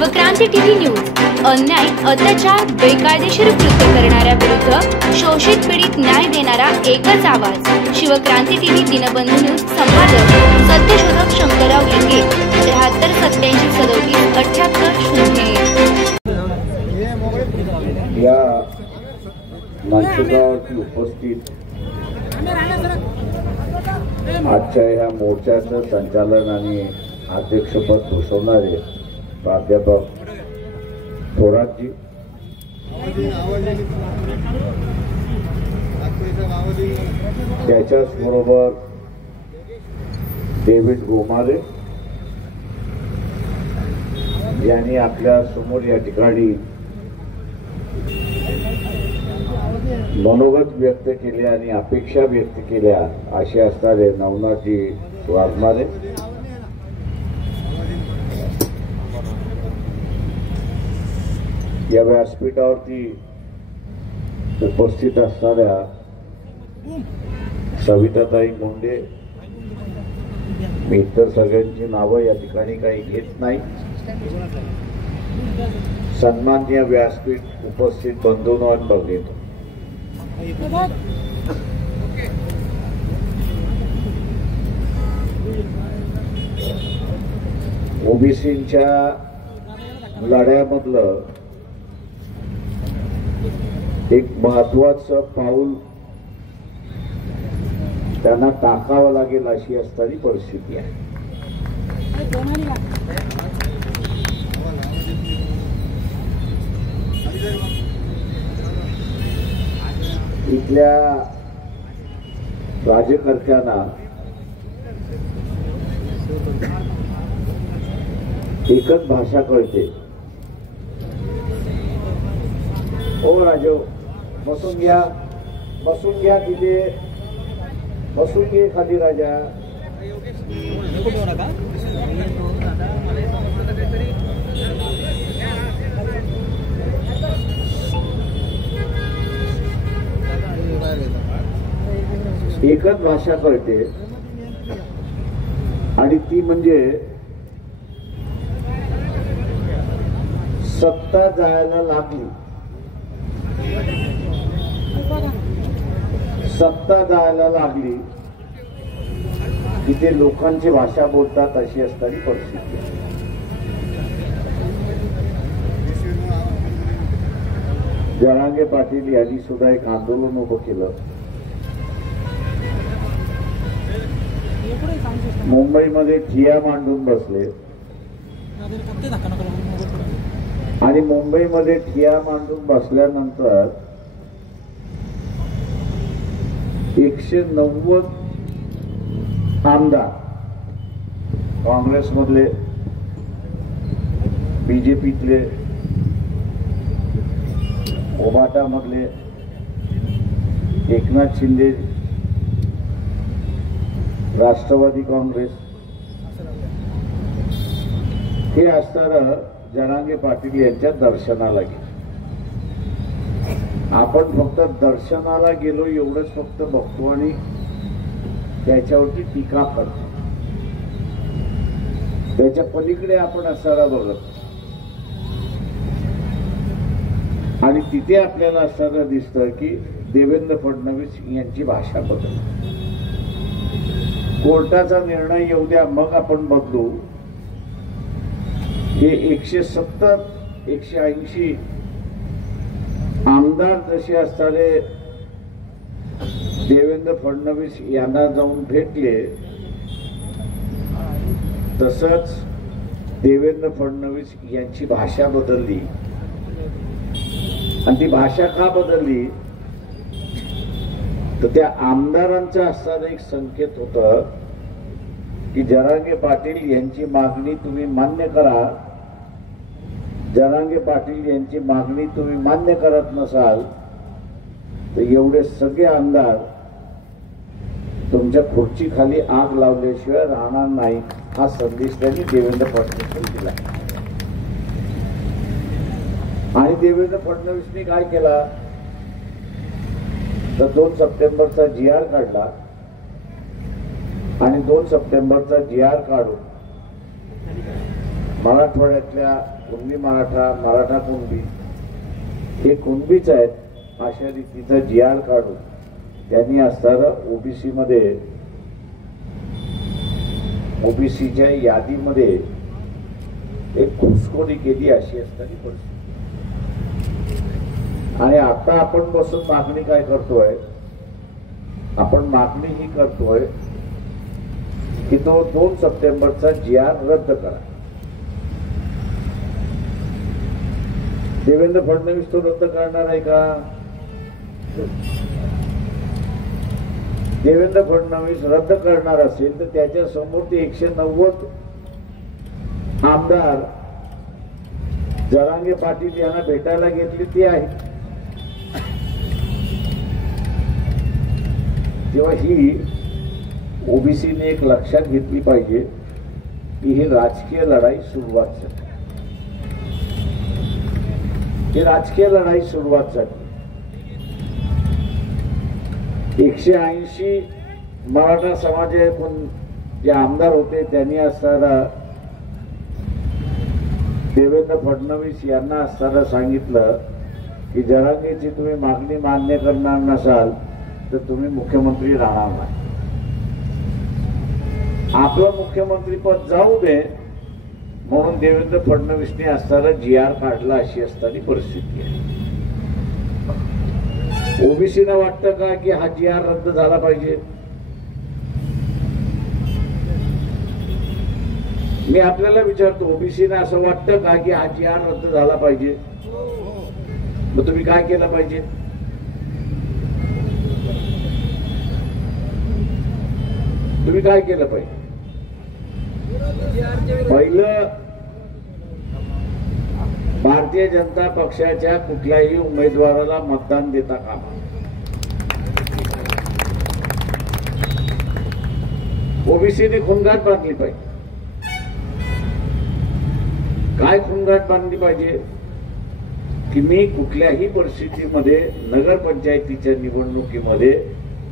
Shivkranti TV news अन्याय, अत्याचार, बेकायदेशीर कृत्य करणाऱ्या विरुद्ध शोषित पीडित न्याय देणारा एकच आवाज। शिवक्रांती टीव्ही दिनबंधू न्यूज संपादक सत्यशोधक शंकरराव लिंगे 73 87 37 78 0। या मंचावरती उपस्थित आजच्या या मोर्चाचं संचालन आणि अध्यक्षपद भूषवणारे प्राध्यापक थोरातजी, त्याच्याच बरोबर डेव्हिड गोमारे यांनी आपल्या समोर या ठिकाणी मनोगत व्यक्त केले आणि अपेक्षा व्यक्त केल्या असे असणारे नवनाथजी वाघमारे, या व्यासपीठावरती उपस्थित असणाऱ्या सविताताई मुंडे, मी इतर सगळ्यांची नावं या ठिकाणी काही घेत नाही। सन्माननीय व्यासपीठ उपस्थित बंधूंनो आणि भगिनींनो, ओबीसींच्या लढ्यामधलं एक महत्वाचं पाऊल त्यांना टाकावं लागेल अशी असणारी परिस्थिती आहे। इथल्या राज्यकर्त्यांना एकच भाषा कळते। ओ राजो, बसून घ्या तिथे, बसून घे खाली राजा। एकच भाषा कळते आणि ती म्हणजे सत्ता जायला लागली, सत्ता जायला लागली की ते लोकांची भाषा बोलतात अशी असणारी परिस्थिती आहे। जरांगे पाटील यांनी सुद्धा एक आंदोलन उभं केलं। मुंबईमध्ये ठिय्या मांडून बसले आणि मुंबईमध्ये ठिय्या मांडून बसल्यानंतर 190 आमदार काँग्रेसमधले, बीजेपीतले, ओबाटामधले, एकनाथ शिंदे, राष्ट्रवादी काँग्रेस, हे असणारं जरांगे पाटील यांच्या दर्शनाला गेले। आपण फक्त दर्शनाला गेलो एवढंच फक्त बघतो आणि त्याच्यावरती टीका करतो, त्याच्या पलीकडे आपण असणारा बघत आणि तिथे आपल्याला असणारं दिसतं की देवेंद्र फडणवीस यांची भाषा बदलली। कोर्टाचा निर्णय येऊ द्या, मग आपण बदलू। हे 170 180 आमदार जसे असणारे देवेंद्र फडणवीस यांना जाऊन भेटले, तसंच देवेंद्र फडणवीस यांची भाषा बदलली। आणि ती भाषा का बदलली तर त्या आमदारांचा असणारा एक संकेत होता की जरांगे पाटील यांची मागणी तुम्ही मान्य करा। जरांगे पाटील यांची मागणी तुम्ही मान्य करत नसाल तर एवढे सगळे आमदार तुमच्या खुर्चीखाली आग लावल्याशिवाय राहणार नाही, हा संदेश त्यांनी देवेंद्र फडणवीस दिला। आणि देवेंद्र फडणवीसने काय केला तर 2 सप्टेंबरचा GR काढला आणि 2 सप्टेंबरचा GR काढून मला मराठवाड्यातल्या कुणबी मराठा, मराठा कुणबी हे कुणबीच आहेत अशा रीतीचा जी.आर. काढून त्यांनी असणारं ओबीसी मध्ये, ओबीसीच्या यादीमध्ये एक घुसखोरी केली अशी असणारी परिस्थिती. आणि आता आपण बसून मागणी काय करतोय, आपण मागणी ही करतोय की तो 2 सप्टेंबरचा जी.आर. रद्द करा. देवेंद्र फडणवीस तो रद्द करणार आहे का? देवेंद्र फडणवीस रद्द करणार असेल तर त्याच्या समोर ते 190 आमदार जरांगे पाटील यांना भेटायला घेतले ते आहे. तेव्हा ही ओबीसीने एक लक्षात घेतली पाहिजे की ही राजकीय लढाई सुरुवात झाली. ही राजकीय लढाई सुरुवात झाली. 180 मराठा समाजातून जे आमदार होते त्यांनी असताना देवेंद्र फडणवीस यांना असताना सांगितलं की जरांगेची तुम्ही मागणी मान्य करणार नसाल तर तुम्ही मुख्यमंत्री राहणार नाही. आपलं मुख्यमंत्री पद जाऊ दे म्हणून देवेंद्र फडणवीसने असताना जी.आर. काढला अशी असताना परिस्थिती आहे. ओबीसीला वाटतं का की हा जी.आर. रद्द झाला पाहिजे? मी आपल्याला विचारतो, ओबीसीला असं वाटतं का की हा जी.आर. रद्द झाला पाहिजे? मग तुम्ही काय केलं पाहिजे? तुम्ही काय केलं पाहिजे? पहिलं, भारतीय जनता पक्षाच्या कुठल्याही उमेदवाराला मतदान देता कामा. ओबीसीने खुणगाठ बांधली पाहिजे. काय खुणगाठ बांधली पाहिजे की मी कुठल्याही परिस्थितीमध्ये नगरपंचायतीच्या निवडणुकीमध्ये,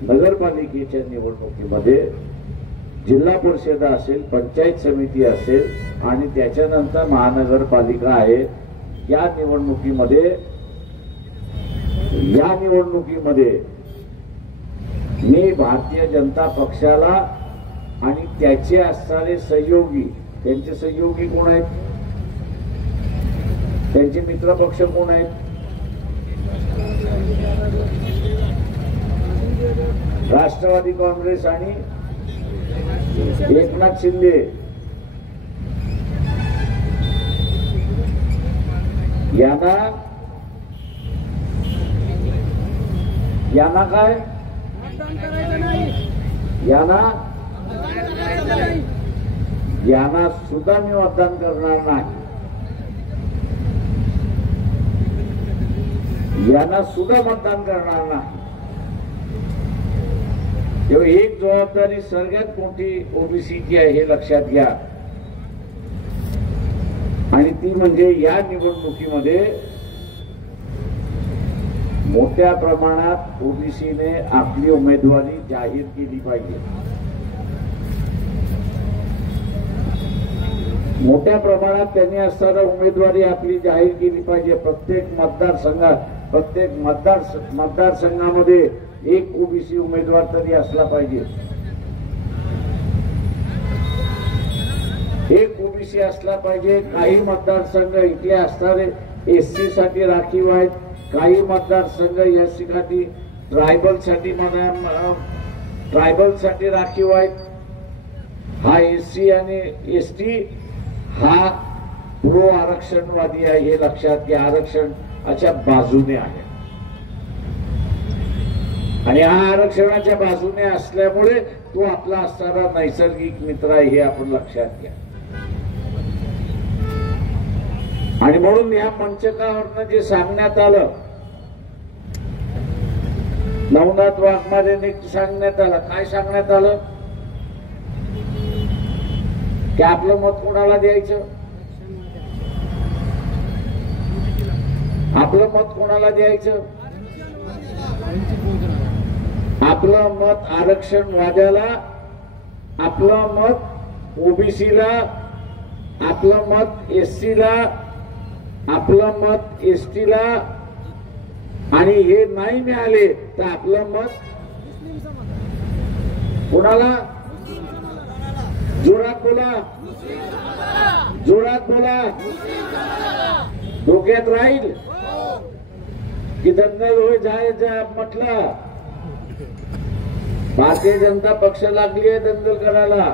नगरपालिकेच्या निवडणुकीमध्ये, जिल्हा परिषद असेल, पंचायत समिती असेल आणि त्याच्यानंतर महानगरपालिका आहे, या निवडणुकीमध्ये मी भारतीय जनता पक्षाला आणि त्याचे असणारे सहयोगी, त्यांचे सहयोगी कोण आहेत, त्यांचे मित्र पक्ष कोण आहेत, राष्ट्रवादी काँग्रेस आणि एकनाथ शिंदे यांना काय, यांना सुद्धा मी मतदान करणार नाही. यांना सुद्धा मतदान करणार नाही. तेव्हा एक जबाबदारी सगळ्यात मोठी ओबीसीची आहे हे लक्षात घ्या. आणि ती म्हणजे या निवडणुकीमध्ये मोठ्या प्रमाणात ओबीसीने आपली उमेदवारी जाहीर केली पाहिजे. मोठ्या प्रमाणात त्यांनी असताना उमेदवारी आपली जाहीर केली पाहिजे. प्रत्येक मतदारसंघामध्ये एक ओबीसी उमेदवार तरी असला पाहिजे. एक ओबीसी असला पाहिजे. काही मतदारसंघ इथे असणारे एससी साठी राखीव आहेत, काही मतदारसंघ यासाठी ट्रायबल साठी राखीव आहेत. हा एससी आणि एसटी हा प्रो आरक्षणवादी आहे हे लक्षात घ्या. आरक्षणाच्या बाजूने आहे आणि हा आरक्षणाच्या बाजूने असल्यामुळे तो आपला असणारा नैसर्गिक मित्र आहे हे आपण लक्षात घ्या. आणि म्हणून या मंचकावरनं जे सांगण्यात आलं, नवनाथ वाघमारेने सांगण्यात आलं, काय सांगण्यात आलं की आपलं मत कोणाला द्यायचं, आपलं मत कोणाला द्यायचं, आपलं मत आरक्षणवाद्याला, आपलं मत ओबीसीला आपलं मत एसटीला, आपलं मत एसटीला, आणि हे नाही मिळाले तर आपलं मत कोणाला? जोरात बोला, जोरात बोला. डोक्यात राहील की दंगल होय जाय म्हटलं. भारतीय जनता पक्ष लागली आहे दंगल करायला,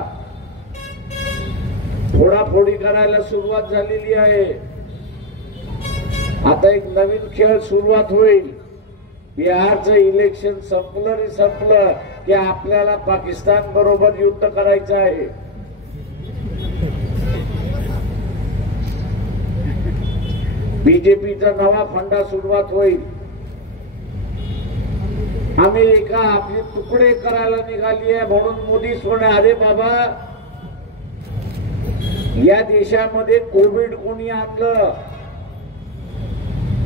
फोडाफोडी करायला सुरुवात झालेली आहे. आता एक नवीन खेळ सुरुवात होईल. बिहारचं इलेक्शन संपलं रे संपलं की आपल्याला पाकिस्तान बरोबर युद्ध करायचं आहे. बीजेपीचा नवा फंडा सुरुवात होईल. अमेरिका आपले तुकडे करायला निघाली आहे म्हणून मोदी सोने. अरे बाबा, या देशामध्ये कोविड कोणी आणलं?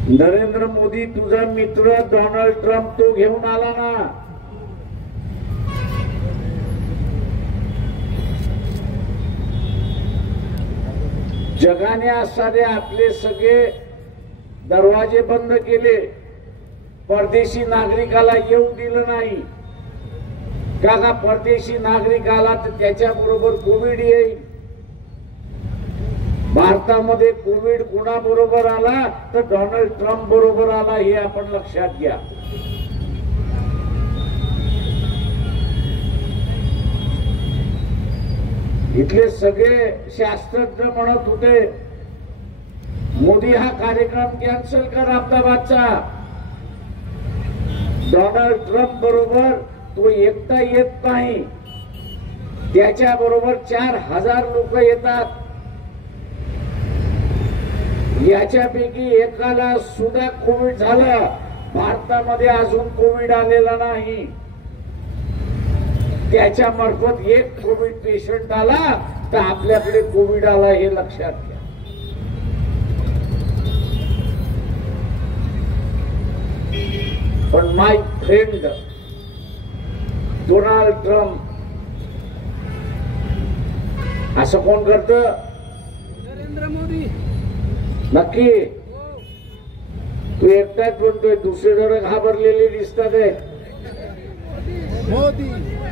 नरेंद्र मोदी तुझा मित्र डोनाल्ड ट्रम्प तो घेऊन आला ना. जगाने असणारे आपले सगळे दरवाजे बंद केले. परदेशी नागरिकाला येऊ दिलं नाही. का परदेशी नागरिकाला तर त्याच्याबरोबर कोविड येईल. भारतामध्ये कोविड कोणाबरोबर आला तर डोनाल्ड ट्रम्प बरोबर आला, हे आपण लक्षात घ्या. इथले सगळे शास्त्रज्ञ म्हणत होते मोदी हा कार्यक्रम कॅन्सल कर अहमदाबादचा. डोनाल्ड ट्रम्प बरोबर तो एकटा येत नाही, त्याच्या बरोबर 4000 लोक येतात. याच्यापैकी एकाला सुद्धा कोविड झालं. भारतामध्ये अजून कोविड आलेला नाही. त्याच्या मार्फत एक कोविड पेशंट आला तर आपल्याकडे कोविड आला, हे लक्षात घ्या. पण माय फ्रेंड डोनाल्ड ट्रम्प असं कोण करत? नरेंद्र मोदी. नक्की तू एकटाच बोलतोय, दुसरे जण घाबरलेले दिसतात आहे. मोदी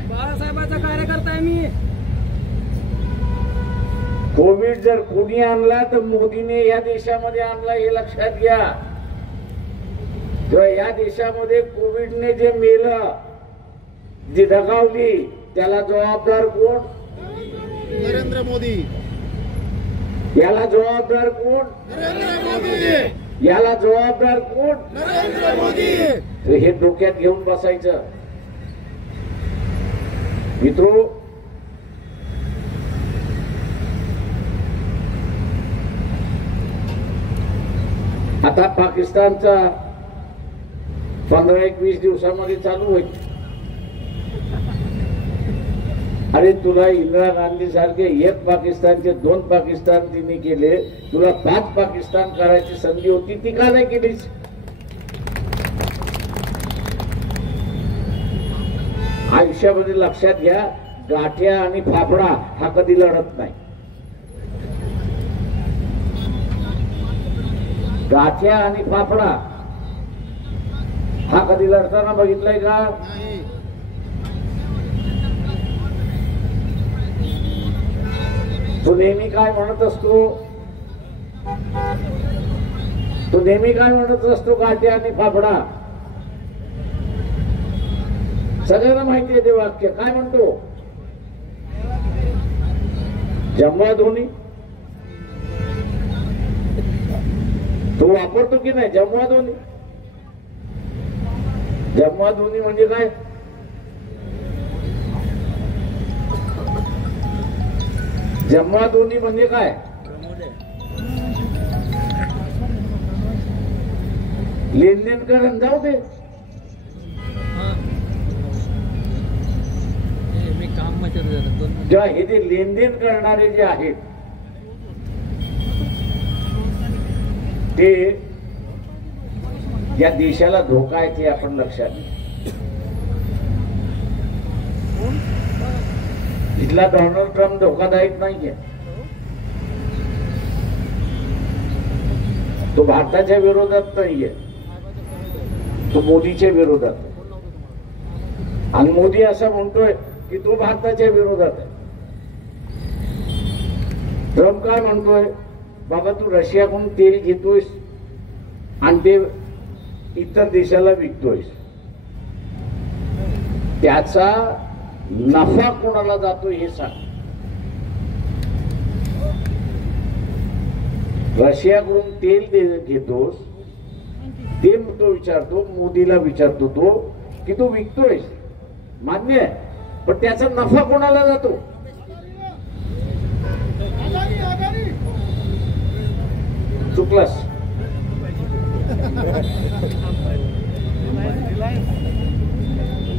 बाळासाहेबांचा कार्यकर्ता आहे मी. कोविड जर कोणी आणला तर मोदीने या देशामध्ये आणला, हे लक्षात घ्या. जेव्हा या देशामध्ये कोविडने जे मेलं, जी दगावली, त्याला जबाबदार कोण? नरेंद्र मोदी. याला जबाबदार कोण? नरेंद्र मोदी. याला जबाबदार कोण? नरेंद्र मोदी. हे डोक्यात घेऊन बसायचं. मित्रो, आता पाकिस्तानचा 15-20 दिवसामध्ये चालू होईल. अरे तुला इंदिरा गांधी सारखे एक पाकिस्तानचे 2 पाकिस्तान तिने केले, तुला 5 पाकिस्तान करायची संधी होती, ती का नाही केलीच? आयुष्यामध्ये लक्षात घ्या, गाठ्या आणि फाफडा हा कधी लढत नाही. गाठ्या आणि फाफडा हा कधी लढताना बघितलाय का? तो नेहमी काय म्हणत असतो? तो नेहमी काय म्हणत असतो? गाठ्या आणि फाफडा. सगळ्यांना माहिती आहे ते वाक्य. काय म्हणतो? जमवा दोन्ही. तो वापरतो की नाही? जमवा दोन्ही. जमवा दोन्ही म्हणजे काय? जमवा दोन्ही म्हणजे काय? लेनदेन करून जाऊ दे. जेव्हा हे जे लेनदेन करणारे जे आहेत ते या देशाला धोका आहे, ते आपण लक्षात घ्या. इथला डोनाल्ड ट्रम्प धोकादायक नाहीये. तो भारताच्या विरोधात नाहीये, तो मोदीच्या विरोधात आहे. आणि मोदी असं म्हणतोय की तो भारताच्या विरोधात आहे. ट्रम्प काय म्हणतोय, बाबा तू रशियाकडून तेल घेतोयस आणि ते इतर देशाला विकतोयस, त्याचा नफा कोणाला जातो हे सांग. रशियाकडून तेल घेतोस ते तो विचारतो, मोदीला विचारतो तो की तू विकतोयस, मान्य आहे, पण त्याचा नफा कोणाला जातो? चुकलास.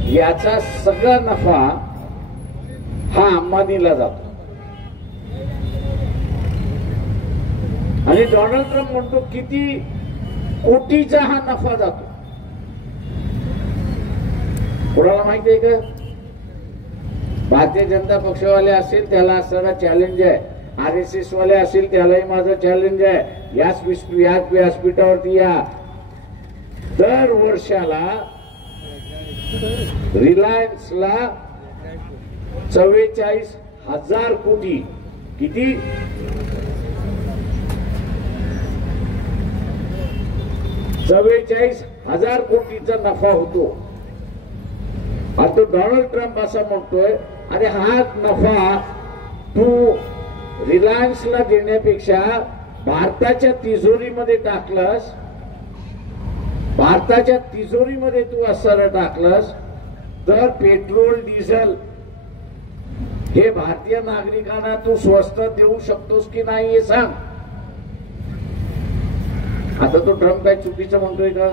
याचा सगळा नफा हा अंबानीला जातो. आणि डोनाल्ड ट्रम्प म्हणतो किती कोटीचा हा नफा जातो. कोणाला माहिती आहे का? भारतीय जनता पक्षवाले असेल त्याला असणारा चॅलेंज आहे, RSS वाले असेल त्यालाही माझं चॅलेंज आहे. याच व्यासपीठावरती या, दर वर्षाला रिलायन्सला 44,000 कोटी, किती? 44,000 कोटीचा नफा होतो. आता डोनाल्ड ट्रम्प असं म्हणतोय, अरे हा नफा तू रिलायन्सला देण्यापेक्षा भारताच्या तिजोरीमध्ये टाकलास, भारताच्या तिजोरीमध्ये तू असं टाकलंस तर पेट्रोल डिझेल हे भारतीय नागरिकांना तू स्वस्त देऊ शकतोस की नाही हे सांग. आता तो ट्रम्प काय चुकीचं म्हणतोय का?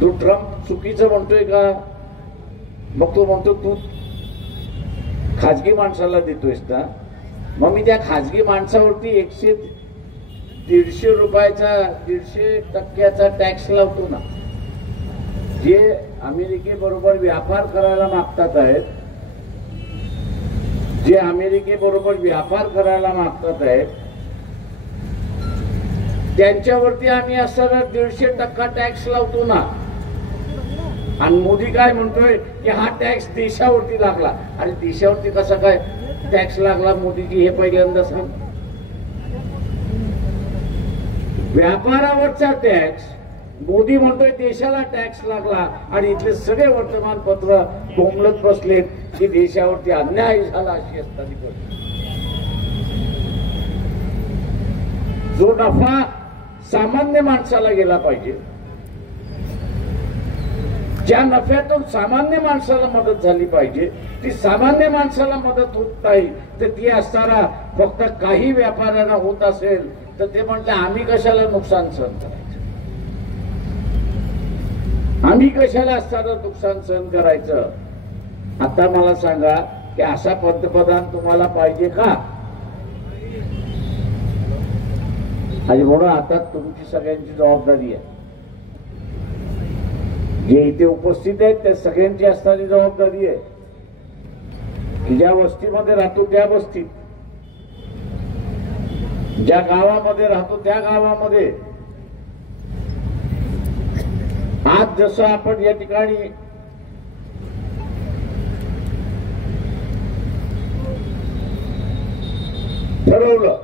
तो ट्रम्प चुकीचं म्हणतोय का? मग तो म्हणतो तू खाजगी माणसाला देतोयस ना, मग मी त्या खाजगी माणसावरती 150 रुपयाचा 150% टॅक्स लावतो ना. जे अमेरिकेबरोबर व्यापार करायला मागतात आहेत, जे अमेरिकेबरोबर व्यापार करायला मागतात आहेत त्यांच्यावरती आम्ही असं 150% टॅक्स लावतो ना. आणि मोदी काय म्हणतोय की हा टॅक्स देशावरती लागला. आणि देशावरती कसा काय टॅक्स लागला मोदीजी हे पहिल्यांदा सांग. व्यापारावरचा टॅक्स मोदी म्हणतोय देशाला टॅक्स लागला आणि इथले सगळे वर्तमानपत्र बोंबलत बसलेत की देशावरती अन्याय झाला अशी असताना. जो नफा सामान्य माणसाला गेला पाहिजे, ज्या नफ्यातून सामान्य माणसाला मदत झाली पाहिजे, ती सामान्य माणसाला मदत होत नाही, तर ती असताना फक्त काही व्यापाऱ्यांना होत असेल तर ते म्हणते आम्ही कशाला नुकसान सहन करायचं, आम्ही कशाला असताना नुकसान सहन करायचं. आता मला सांगा की असा पंतप्रधान तुम्हाला पाहिजे का? आणि म्हणून आता तुमची सगळ्यांची जबाबदारी आहे, जे इथे उपस्थित आहेत त्या सगळ्यांची असणारी जबाबदारी आहे की ज्या वस्तीमध्ये राहतो त्या वस्तीत, ज्या गावामध्ये राहतो त्या गावामध्ये, आज जसं आपण या ठिकाणी ठरवलं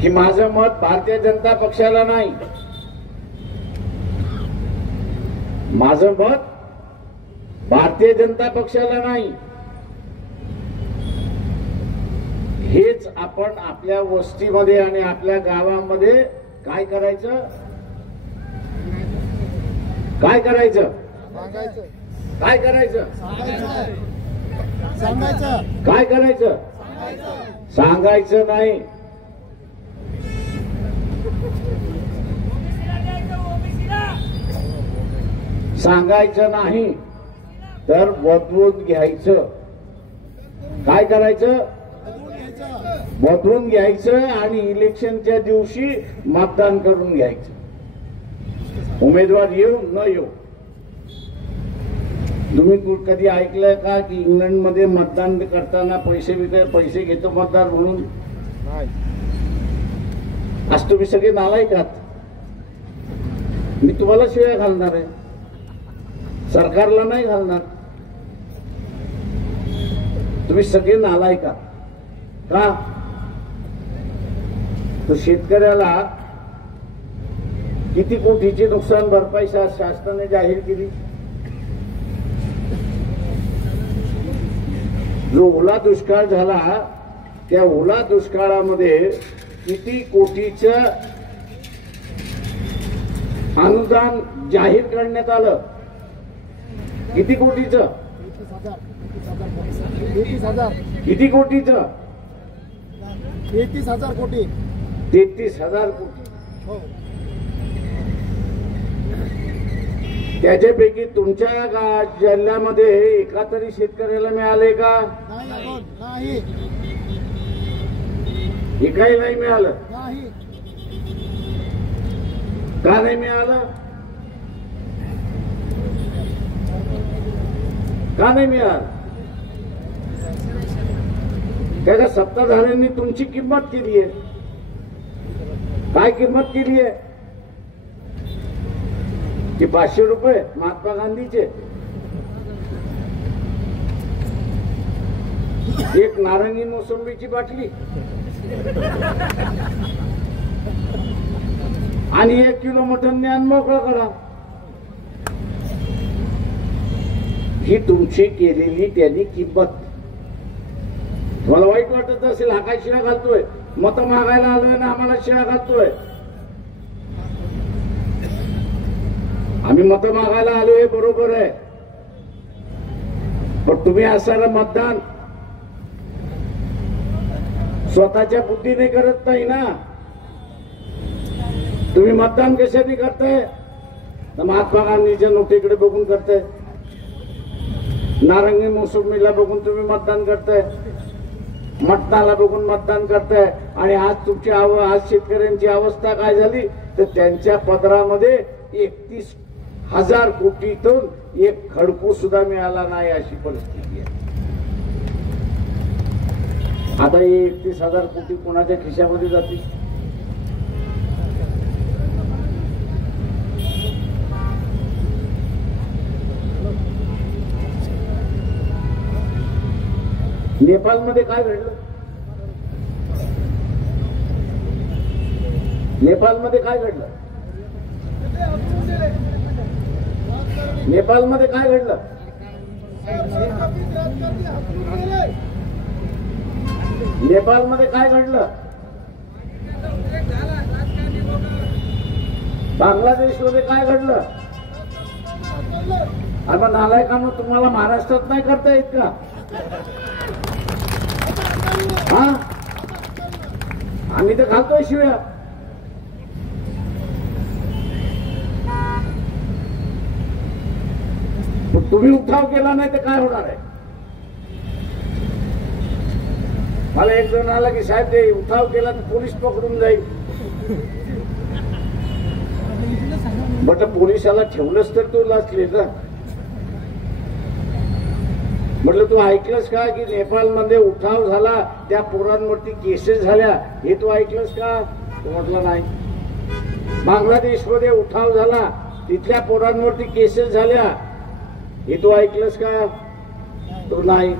की माझं मत भारतीय जनता पक्षाला नाही, माझं मत भारतीय जनता पक्षाला नाही, हेच आपण आपल्या वस्तीमध्ये आणि आपल्या गावामध्ये काय करायचं, काय करायचं, काय करायचं, काय करायचं, सांगायचं नाही, सांगायचं नाही तर वधवून घ्यायचं. काय करायचं? वधवून घ्यायचं आणि इलेक्शनच्या दिवशी मतदान करून घ्यायचं. उमेदवार येऊ न येऊ तुम्ही कधी ऐकलंय का की इंग्लंडमध्ये मतदान करताना पैसे घेतो मतदार म्हणून? आज तुम्ही सगळे नालायक आहात. मी तुम्हाला शिव्या घालणार आहे, सरकारला नाही घालणार. तुम्ही सगळे नालायक आहात का? तर शेतकऱ्याला किती कोटीची नुकसान भरपाई शासनाने जाहीर केली. जो ओला दुष्काळ झाला त्या ओला दुष्काळामध्ये किती कोटीचं अनुदान जाहीर करण्यात आलं? किती कोटीचं? 33,000 कोटीचं? 33,000 कोटी. 33,000 कोटी. हो. त्याच्यापैकी तुमच्या जिल्ह्यामध्ये एका तरी शेतकऱ्याला मिळाले का? नाही. एकाही नाही मिळालं. नाही. का नाही मिळालं? का नाही मिळालं? त्याच्या सत्ताधाऱ्यांनी तुमची किंमत केली आहे. काय किंमत केली आहे? की 500 रुपये महात्मा गांधीचे, एक नारंगी मोसंबीची बाटली आणि 1 किलो मटण न्यान मोकळं करा. ही तुमची केलेली त्यांनी किंमत. तुम्हाला वाईट वाटत असेल, हा काय शिळा घालतोय, मत मागायला आलोय ना आम्हाला शिळा घालतोय. आम्ही मत मागायला आलो हे बरोबर आहे, पण तुम्ही असणारं मतदान स्वतःच्या बुद्धीने करत नाही ना. तुम्ही मतदान कशाने करताय? महात्मा गांधीच्या नोटीकडे बघून करताय, नारंगी मोसंबीला बघून तुम्ही मतदान करताय, मटणाला बघून मतदान करताय. आणि आज तुमची आज शेतकऱ्यांची अवस्था काय झाली तर त्यांच्या पदरामध्ये 31,000 कोटीतून एक खडकू सुद्धा मिळाला नाही अशी परिस्थिती आहे. आता हे 31,000 कोटी कोणाच्या खिशामध्ये जातील? नेपाळमध्ये काय घडलं? नेपाळमध्ये काय घडलं? नेपाळमध्ये काय घडलं? नेपाळमध्ये काय घडलं? बांगलादेशमध्ये काय घडलं? आता नालायकांना तुम्हाला महाराष्ट्रात नाही करता येत का? हा, आम्ही तर घालतोय शिव्या. तुम्ही उठाव केला नाही तर काय होणार आहे? मला एक जण आला की साहेब ते उठाव केला तर पोलीस पकडून जाईल. बट पोलिसाला ठेवलंच तर तू लाचले ना. म्हटलं तू ऐकलंस का की नेपाळमध्ये उठाव झाला, त्या पोरांवरती केसेस झाल्या, हे तू ऐकलंस का? तो म्हटलं नाही. बांगलादेशमध्ये उठाव झाला, तिथल्या पोरांवरती केसेस झाल्या, हे तू ऐकलंस का? तो नाही.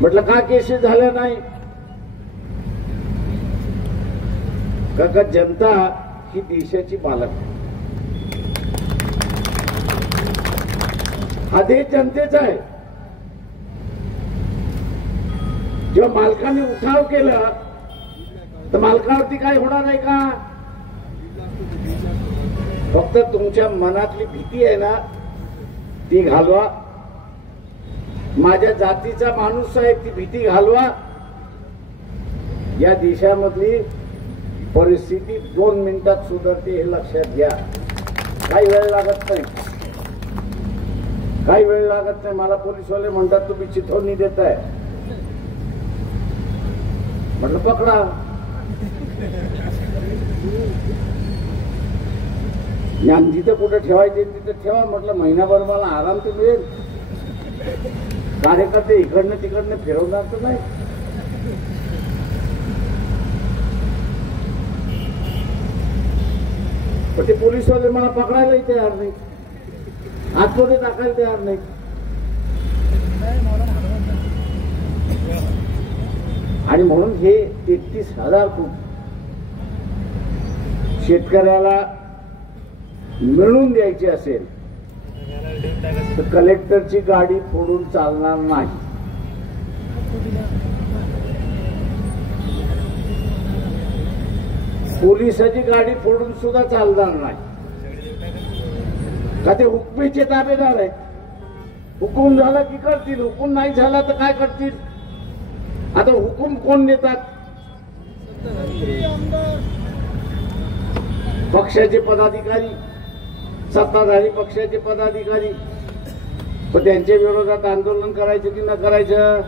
म्हटलं का केसेस झाल्या नाही? का जनता ही देशाची मालक, हा देश जनतेचा आहे. जेव्हा मालकाने उठाव केला तर मालकावरती काय होणार आहे का? फक्त तुमच्या मनातली भीती आहे ना ती घालवा. माझ्या जातीचा माणूस आहे ती भीती घालवा. या देशामधली परिस्थिती 2 मिनिटात सुधारते हे लक्षात घ्या. काही वेळ लागत नाही, काही वेळ लागत नाही. मला पोलीसवाले म्हणतात तुम्ही चिथवणी देताय. म्हटलं पकडा. ज्ञान जिथं कुठं ठेवायचे तिथं ठेवा म्हटलं. महिनाभर मला आराम तर मिळेल. कार्यकर्ते इकडनं तिकडनं फिरवणार तर नाही. पण ते पोलीसवाले मला पकडायलाही तयार नाही, आतमध्ये टाकायला तयार नाही. आणि म्हणून हे 33,000 कोटी शेतकऱ्याला मिळून द्यायची असेल तर कलेक्टरची गाडी फोडून चालणार नाही. पोलिसाची गाडी फोडून सुद्धा चालणार नाही. का ते हुकमीचे ताबेदार आहे. हुकूम झाला की करतील, हुकूम नाही झाला तर काय करतील. आता हुकूम कोण देतात? पक्षाचे पदाधिकारी, सत्ताधारी पक्षाचे पदाधिकारी. पण त्यांच्या विरोधात आंदोलन करायचं की न करायचं?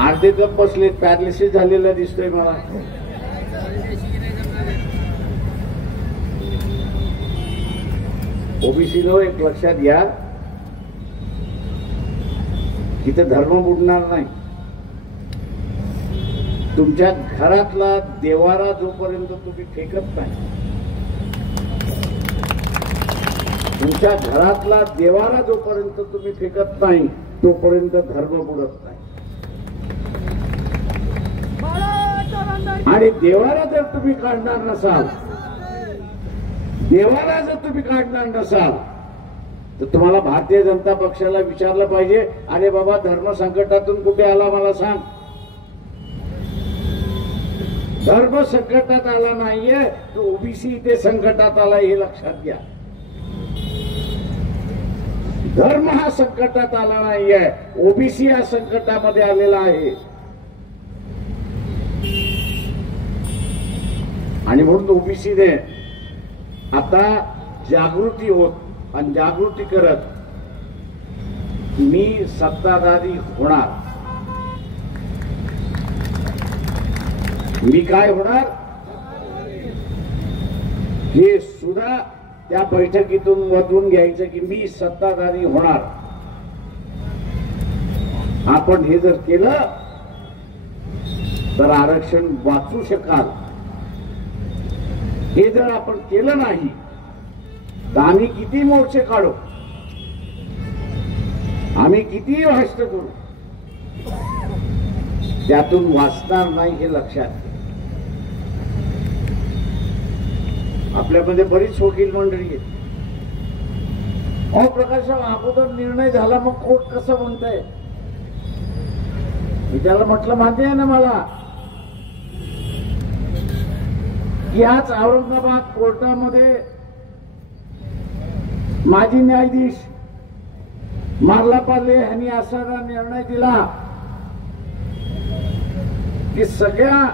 अर्धे गप बसलेत. पॅरालिसिस झालेला दिसतोय मला. ओबीसीनो एक लक्षात घ्या, तिथे धर्म बुडणार नाही. तुमच्या घरातला देवारा जोपर्यंत तुम्ही फेकत नाही, तुमच्या घरातला देवारा जोपर्यंत तुम्ही फेकत नाही तोपर्यंत धर्म बुडत नाही. आणि देवारा जर तुम्ही काढणार नसाल, देवाला जर तुम्ही काढणार नसाल तर तुम्हाला भारतीय जनता पक्षाला विचारलं पाहिजे, अरे बाबा धर्म संकटातून कुठे आला मला सांग. धर्म संकटात आला नाहीये तो ओबीसी इथे संकटात आला, हे लक्षात घ्या. धर्म हा संकटात आला नाहीये, ओबीसी हा संकटामध्ये आलेला आहे. आणि म्हणून ओबीसीने आता जागृती होत आणि जागृती करत मी सत्ताधारी होणार, मी काय होणार हे सुद्धा त्या बैठकीतून वधून घ्यायचं की मी सत्ताधारी होणार. आपण हे जर केलं तर आरक्षण वाचू शकाल. हे जर आपण केलं नाही तर आम्ही किती मोर्चे काढू, आम्ही किती भाषण करू, त्यातून वाचणार नाही हे लक्षात घ्या. आपल्यामध्ये बरीच वकील मंडळी आहे. प्रकाश अगोदर निर्णय झाला मग कोर्ट कसं म्हणतंय? मी त्याला म्हटलं मान्य आहे ना मला, याच औरंगाबाद कोर्टामध्ये माजी न्यायाधीश मार्लापाले यांनी असा निर्णय दिला की सगळ्या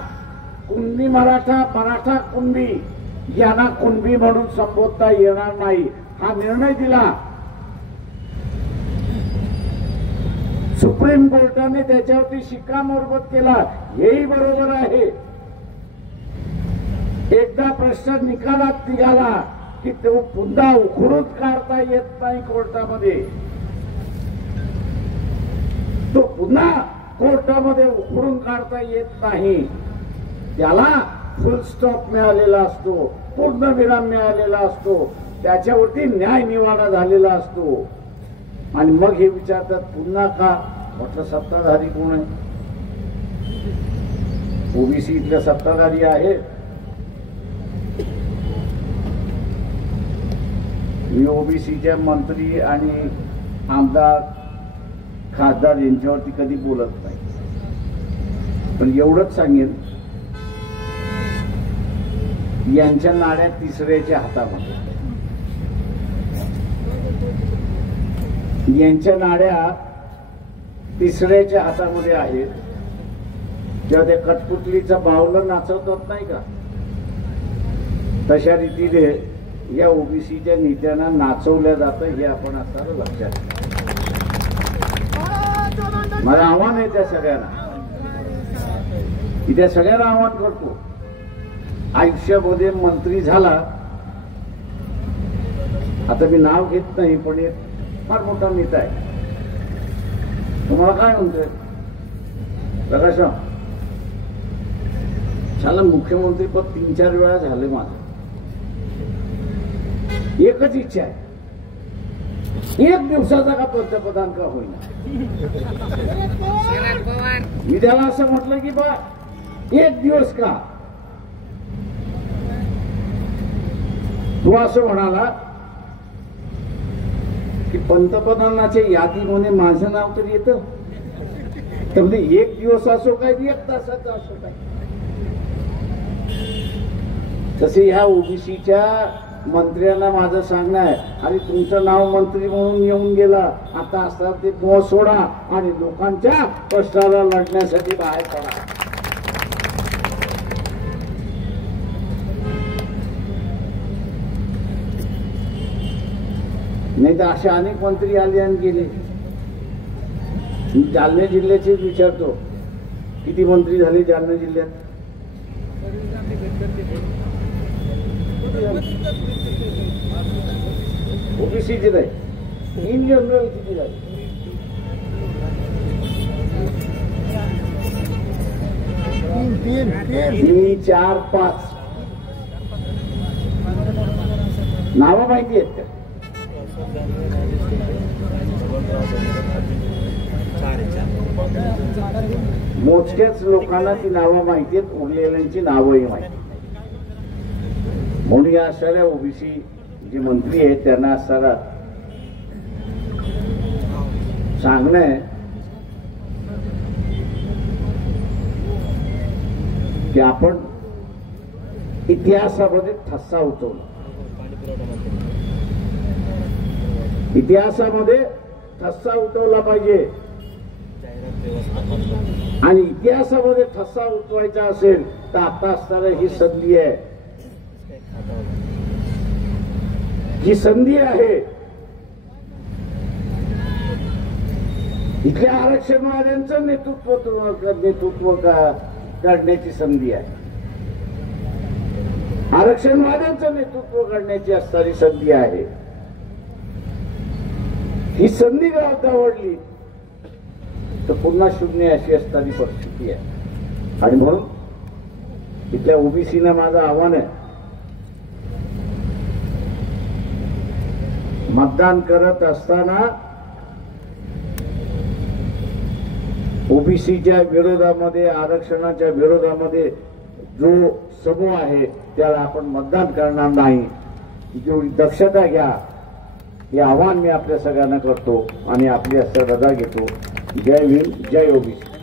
कुणबी मराठा कुणबी यांना कुणबी म्हणून संबोधता येणार नाही, हा निर्णय दिला. सुप्रीम कोर्टाने त्याच्यावरती शिक्कामोर्तब केला, हेही बरोबर आहे. एकदा प्रश्न निकालात निघाला की तो पुन्हा उखडून काढता येत नाही कोर्टामध्ये. तो पुन्हा कोर्टामध्ये उखडून काढता येत नाही. त्याला फुल स्टॉप मिळालेला असतो, पूर्णविराम मिळालेला असतो, त्याच्यावरती न्याय निवाडा झालेला असतो. आणि मग हे विचारतात पुन्हा का? म्हटलं सत्ताधारी कोण आहे? ओबीसी इथले सत्ताधारी आहे. मी ओबीसीच्या मंत्री आणि आमदार खासदार यांच्यावरती कधी बोलत नाही, पण एवढंच सांगेन यांच्या नाड्या तिसऱ्याच्या हातामध्ये, यांच्या नाड्या तिसऱ्याच्या हातामध्ये आहेत. जेव्हा ते कठपुतलीचा बावलं नाचवतात नाही का, तशा रीतीने या ओबीसीच्या नेत्यांना नाचवल्या जातं, हे आपण असताना लक्षात घ्या. मला आव्हान आहे त्या सगळ्यांना, की त्या सगळ्यांना आव्हान करतो आयुष्यामध्ये मंत्री झाला, आता मी नाव घेत नाही, पण एक फार मोठा नेता आहे. तुम्हाला काय म्हणतोय प्रकाशराव? झालं मुख्यमंत्री पद 3-4 वेळा झाले माझं. एकच इच्छा आहे, एक दिवसाचा का पंतप्रधान का होईना. मी त्याला असं म्हटलं की बा एक दिवस का. तो असं म्हणाला की पंतप्रधानाच्या यादीमध्ये माझं नाव तरी येतं, तर म्हणजे एक दिवस असो काय 1 तासाचा असो काय. तसे ह्या ओबीसीच्या मंत्र्यांना माझं सांगणं आहे, आणि तुमचं नाव मंत्री म्हणून येऊन गेला, आता असता ते मोह सोडा आणि लोकांच्या कष्टाला लढण्यासाठी बाहेर पडा. नाही तर असे अनेक मंत्री आले आणि गेले. मी जालना जिल्ह्याचे विचारतो, किती मंत्री झाले जालना जिल्ह्यात? ओबीसीचे नाही, इन जनरल किती झाले? 3, 4, 5 नावं माहिती आहेत का? मोजक्याच लोकांना ती नावं माहिती आहेत, उरलेल्यांची नावंही माहिती. म्हणून या असणाऱ्या ओबीसी जे मंत्री आहेत त्यांना असणारा सांगणं आहे की आपण इतिहासामध्ये ठसा उठवला. इतिहासामध्ये ठसा उठवला पाहिजे, आणि इतिहासामध्ये ठसा उठवायचा असेल तर आता असणारी ही संधी आहे. ही संधी आहे, इथल्या आरक्षणवाद्यांचं नेतृत्व करण्याची संधी आहे. आरक्षणवाद्यांचं नेतृत्व करण्याची असणारी संधी आहे. ही संधी गावडली तर पुन्हा शून्य अशी असणारी परिस्थिती आहे. आणि म्हणून इथल्या ओबीसीना माझं आव्हान आहे, मतदान करत असताना ओबीसीच्या विरोधामध्ये, आरक्षणाच्या विरोधामध्ये जो समूह आहे त्याला आपण मतदान करणार नाही. जेवढी दक्षता घ्या हे आव्हान मी आपल्या सगळ्यांना करतो आणि आपली रजा घेतो. जय भीम, जय ओबीसी.